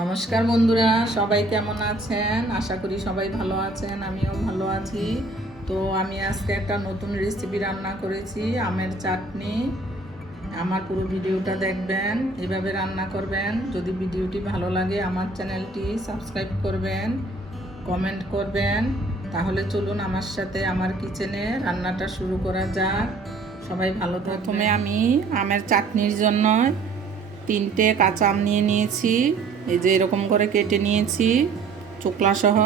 নমস্কার বন্ধুরা, সবাই কেমন আছেন? আশা করি সবাই ভালো আছেন, আমিও ভালো আছি। তো আমি আজকে একটা নতুন রেসিপি রান্না করেছি, আমের চাটনি। আমার পুরো ভিডিওটা দেখবেন, এভাবে রান্না করবেন। যদি ভিডিওটি ভালো লাগে, আমার চ্যানেলটি সাবস্ক্রাইব করবেন কমেন্ট করবেন। তাহলে চলুন আমার সাথে আমার কিচেনে রান্নাটা শুরু করা যাক। সবাই ভালো প্রথমে আমি আমের চাটনির জন্য তিনটে কাঁচা আম নিয়ে নিয়েছি। এই যে এরকম করে কেটে নিয়েছি চোকলা সহ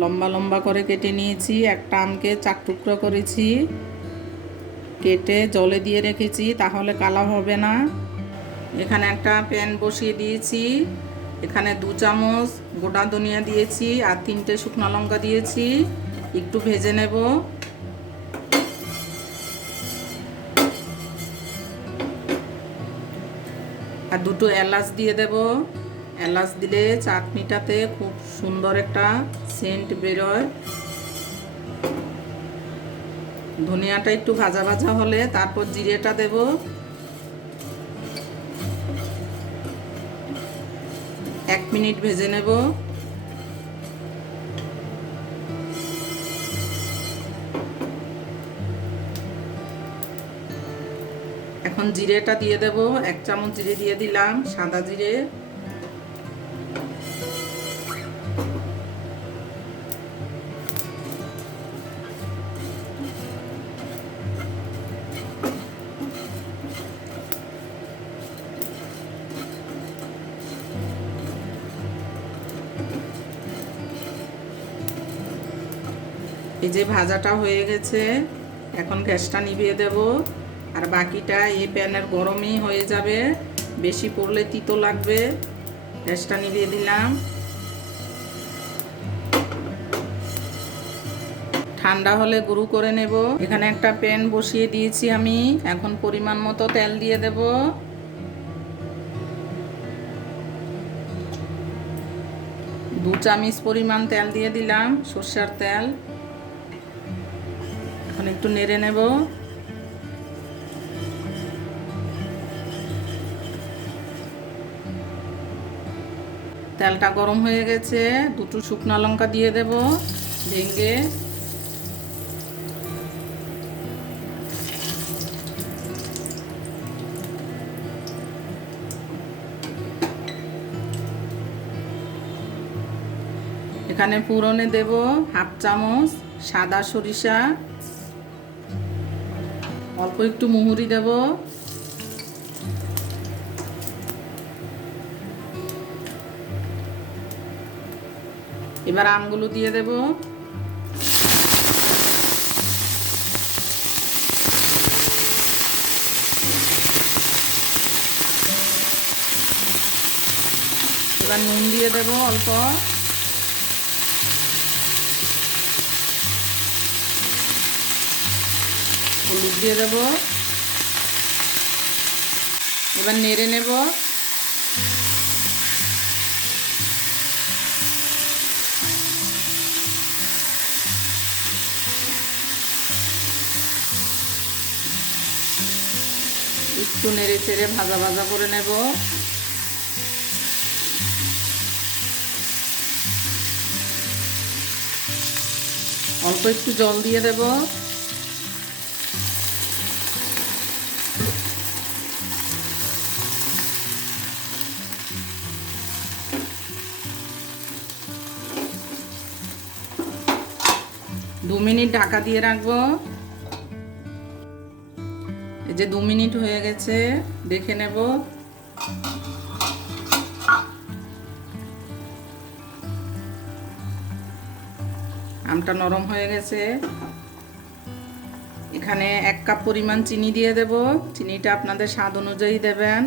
লম্বা লম্বা করে কেটে নিয়েছি, একটা আমকে চার টুকরো করেছি। কেটে জলে দিয়ে রেখেছি, তাহলে কালা হবে না। এখানে একটা প্যান বসিয়ে দিয়েছি, এখানে দু চামচ গোটা ধনিয়া দিয়েছি আর তিনটে শুকনো লঙ্কা দিয়েছি, একটু ভেজে নেব। আর দুটো এলাচ দিয়ে দেব। এলাচ দিলে চাটনিটাতে খুব সুন্দর একটা সেন্ট বেরোয়। ধনিয়াটা একটু ভাজা ভাজা হলে তারপর জিরেটা দেব। এক মিনিট ভেজে নেব। এখন জিরেটা দিয়ে দেব। এক চামচ জিরে দিয়ে দিলাম, সাদা জিরে। এই যে ভাজাটা হয়ে গেছে, এখন গ্যাসটা নিভিয়ে দেব। আর বাকিটা এই প্যানের গরমই হয়ে যাবে, বেশি পড়লে তিতো লাগবে। গ্যাসটা নিভিয়ে দিলাম। ঠান্ডা হলে গুঁড়ো করে নেব। এখানে একটা প্যান বসিয়ে দিয়েছি আমি, এখন পরিমাণ মতো তেল দিয়ে দেব। দু চামচ পরিমাণ তেল দিয়ে দিলাম, সর্ষার তেল। এখন একটু নেড়ে নেব। তেলটা গরম হয়ে গেছে, দুটো শুকনো লঙ্কা দিয়ে দেব ভেঙে। এখানে পুরনে দেব হাফ চামচ সাদা সরিষা। অল্প একটু মুহুরি দেব। এবার আমগুলো দিয়ে দেব। এবার নুন দিয়ে দেব অল্প। হলুদ দিয়ে দেব। এবার নেড়ে নেব। একটু নেড়ে চেড়ে ভাজা ভাজা করে নেব। অল্প একটু জল দিয়ে দেবো। দু মিনিট ঢাকা দিয়ে রাখব। এই যে দু মিনিট হয়ে গেছে, দেখে নেব। আমটা নরম হয়ে গেছে। এখানে এক কাপ পরিমাণ চিনি দিয়ে দেব। চিনিটা আপনাদের স্বাদ অনুযায়ী দেবেন।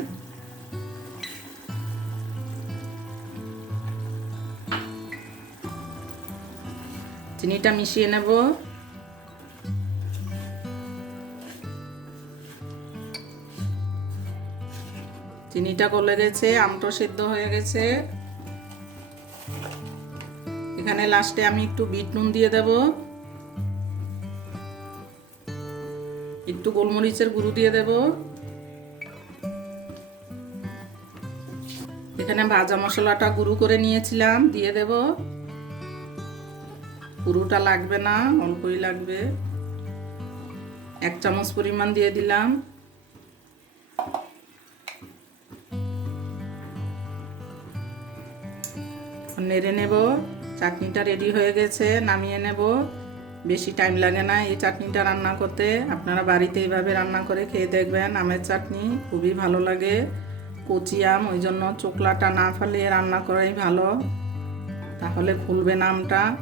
চিনিটা মিশিয়ে নেব। চিনিটা গলে গেছে, আমটো সেদ্ধ হয়ে গেছে। এখানে লাস্টে আমি একটু বিট নুন দিয়ে দেব। একটু গোলমরিচের গুঁড়ো দিয়ে দেব। এখানে ভাজা মশলাটা গুঁড়ো করে নিয়েছিলাম, দিয়ে দেব। পুরোটা লাগবে না, অল্পই লাগবে। এক চামচ পরিমাণ দিয়ে দিলাম। নেড়ে নেব। চাটনিটা রেডি হয়ে গেছে, নামিয়ে নেব। বেশি টাইম লাগে না এই চাটনিটা রান্না করতে। আপনারা বাড়িতে এইভাবে রান্না করে খেয়ে দেখবেন, আমের চাটনি খুবই ভালো লাগে। কচি আম, ওই জন্য চোকলাটা না ফালিয়ে রান্না করাই ভালো। তাহলে খুলবে না আমটা